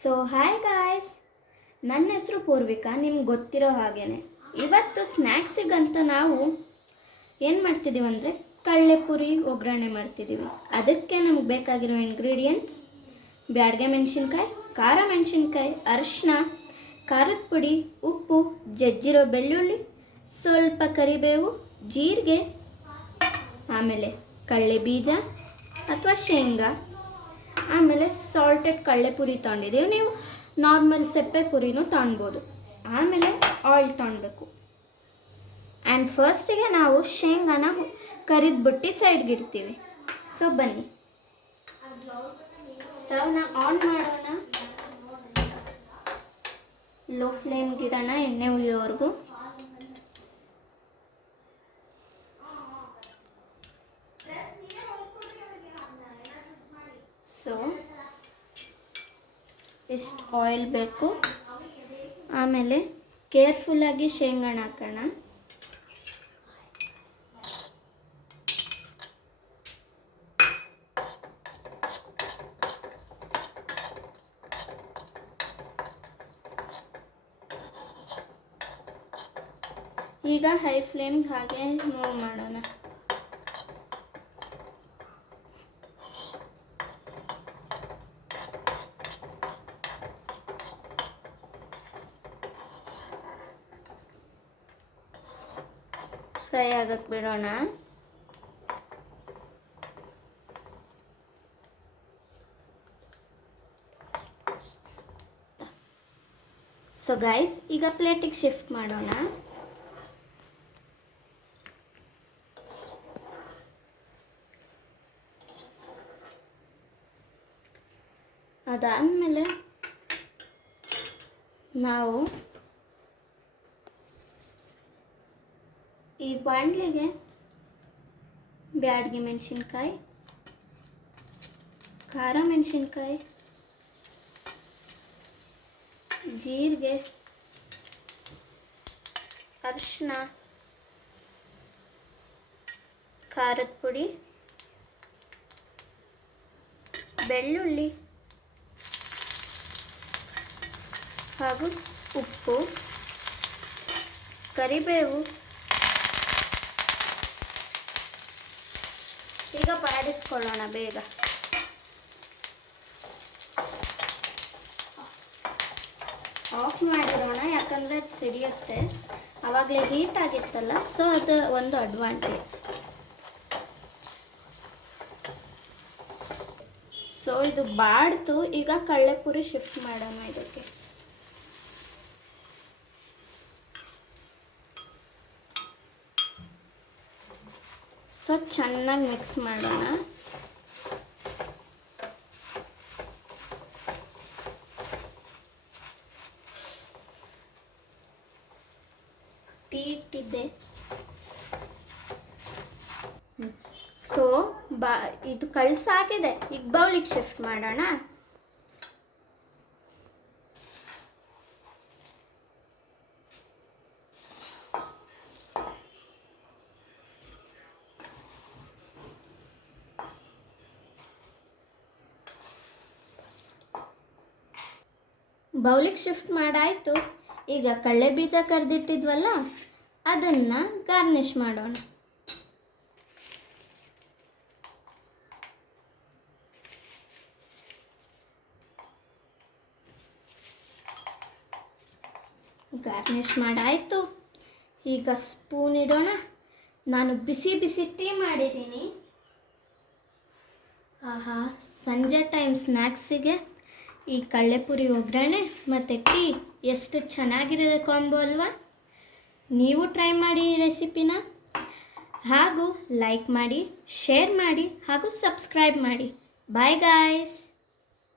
So hi guys, ನನ್ನ ಹೆಸರು ಪೂರ್ವಿಕಾ. ನಿಮ್ಗೆ ಗೊತ್ತಿರೋ ಹಾಗೇ ಇವತ್ತು ಸ್ನ್ಯಾಕ್ಸಿಗಂತ ನಾವು ಏನು ಮಾಡ್ತಿದ್ದೀವಿ ಅಂದರೆ ಕಡಲೆಪುರಿ ಒಗ್ಗರಣೆ ಮಾಡ್ತಿದ್ದೀವಿ. ಅದಕ್ಕೆ ನಮ್ಗೆ ಬೇಕಾಗಿರೋ ಇಂಗ್ರೀಡಿಯೆಂಟ್ಸ್: ಬ್ಯಾಡಗೆ ಮೆಣಸಿನ್ಕಾಯಿ, ಖಾರ ಮೆಣಸಿನ್ಕಾಯಿ, ಅರಿಶಿನ, ಖಾರದ ಪುಡಿ, ಉಪ್ಪು, ಜಜ್ಜಿರೋ ಬೆಳ್ಳುಳ್ಳಿ, ಸ್ವಲ್ಪ ಕರಿಬೇವು, ಜೀರಿಗೆ, ಆಮೇಲೆ ಕಡಲೆ ಬೀಜ ಅಥವಾ ಶೇಂಗಾ, ಆಮೇಲೆ ಸಾಲ್ಟೆಡ್ ಕಡಲೆಪುರಿ ತೊಗೊಂಡಿದ್ದೀವಿ. ನೀವು ನಾರ್ಮಲ್ ಸೆಪ್ಪೆ ಪುರಿನೂ ತೊಗೊಳ್ಬೋದು. ಆಮೇಲೆ ಆಯಿಲ್ ತೊಗೊಳ್ಬೇಕು. ಆ್ಯಂಡ್ ಫಸ್ಟಿಗೆ ನಾವು ಶೇಂಗಾನ ಕರಿದ್ಬಿಟ್ಟು ಸೈಡ್ಗೆ ಇಡ್ತೀವಿ. ಸೊ ಬನ್ನಿ, ಸ್ಟವ್ನ ಆನ್ ಮಾಡೋಣ. ಲೋ ಫ್ಲೇಮ್ಗೆ ಇಡೋಣ ಎಣ್ಣೆ ಉಳಿಯೋವರೆಗೂ. ಸೊ ಎಷ್ಟು ಆಯಿಲ್ ಬೇಕು. ಆಮೇಲೆ ಕೇರ್ಫುಲ್ಲಾಗಿ ಶೇಂಗಾನ ಹಾಕೋಣ. ಈಗ ಹೈ ಫ್ಲೇಮ್ಗೆ ಹಾಗೆ ಮೂವ್ ಮಾಡೋಣ. ಫ್ರೈ ಆಗಕ್ಕೆ ಬಿಡೋಣ. ಸೊ ಗೈಸ್, ಈಗ ಪ್ಲೇಟಿಗೆ ಶಿಫ್ಟ್ ಮಾಡೋಣ. ಅದಾದಮೇಲೆ ನಾವು ಈ ಬಾಣಲೆಗೆ ಬ್ಯಾಡಗೆ ಮೆಣಸಿನ್ಕಾಯಿ, ಖಾರ ಮೆಣಸಿನ್ಕಾಯಿ, ಜೀರಿಗೆ, ಅರಿಶಿನ, ಖಾರದ ಪುಡಿ, ಬೆಳ್ಳುಳ್ಳಿ ಹಾಗೂ ಉಪ್ಪು, ಕರಿಬೇವು ಈಗ ಬಾಡಿಸ್ಕೊಳ್ಳೋಣ ಬೇಗ. ಆಫ್ ಮಾಡಿರೋಣ, ಯಾಕಂದರೆ ಅದು ಸಿಡಿಯುತ್ತೆ. ಆವಾಗಲೇ ಹೀಟ್ ಆಗಿತ್ತಲ್ಲ, ಸೊ ಅದು ಒಂದು ಅಡ್ವಾಂಟೇಜ್. ಸೊ ಇದು ಬಾಡ್ತು. ಈಗ ಕಡಲೆಪುರಿ ಶಿಫ್ಟ್ ಮಾಡೋಣ ಇದಕ್ಕೆ. ಸೊ ಚೆನ್ನಾಗಿ ಮಿಕ್ಸ್ ಮಾಡೋಣ. ಟೀ ಇಟ್ಟಿದ್ದೆ. ಸೊ ಇದು ಕಳ್ಸಾಗಿದೆ. ಈಗ ಬೌಲಿಗೆ ಶಿಫ್ಟ್ ಮಾಡೋಣ. ಬೌಲಿಗೆ ಶಿಫ್ಟ್ ಮಾಡಾಯಿತು. ಈಗ ಕಡಲೆ ಬೀಜ ಕರೆದಿಟ್ಟಿದ್ವಲ್ಲ, ಅದನ್ನು ಗಾರ್ನಿಷ್ ಮಾಡೋಣ. ಗಾರ್ನಿಷ್ ಮಾಡಾಯಿತು. ಈಗ ಸ್ಪೂನ್ ಇಡೋಣ. ನಾನು ಬಿಸಿ ಬಿಸಿ ಟೀ ಮಾಡಿದ್ದೀನಿ. ಆಹಾ, ಸಂಜೆ ಟೈಮ್ ಸ್ನ್ಯಾಕ್ಸಿಗೆ ಈ ಕಡಲೆಪುರಿ ಒಗ್ಗರಣೆ ಮತ್ತು ಟೀ ಎಷ್ಟು ಚೆನ್ನಾಗಿರೋ ಕಾಂಬೋ ಅಲ್ವಾ? ನೀವು ಟ್ರೈ ಮಾಡಿ ಈ ರೆಸಿಪಿನ. ಹಾಗೂ ಲೈಕ್ ಮಾಡಿ, ಶೇರ್ ಮಾಡಿ ಹಾಗೂ ಸಬ್ಸ್ಕ್ರೈಬ್ ಮಾಡಿ. Bye guys.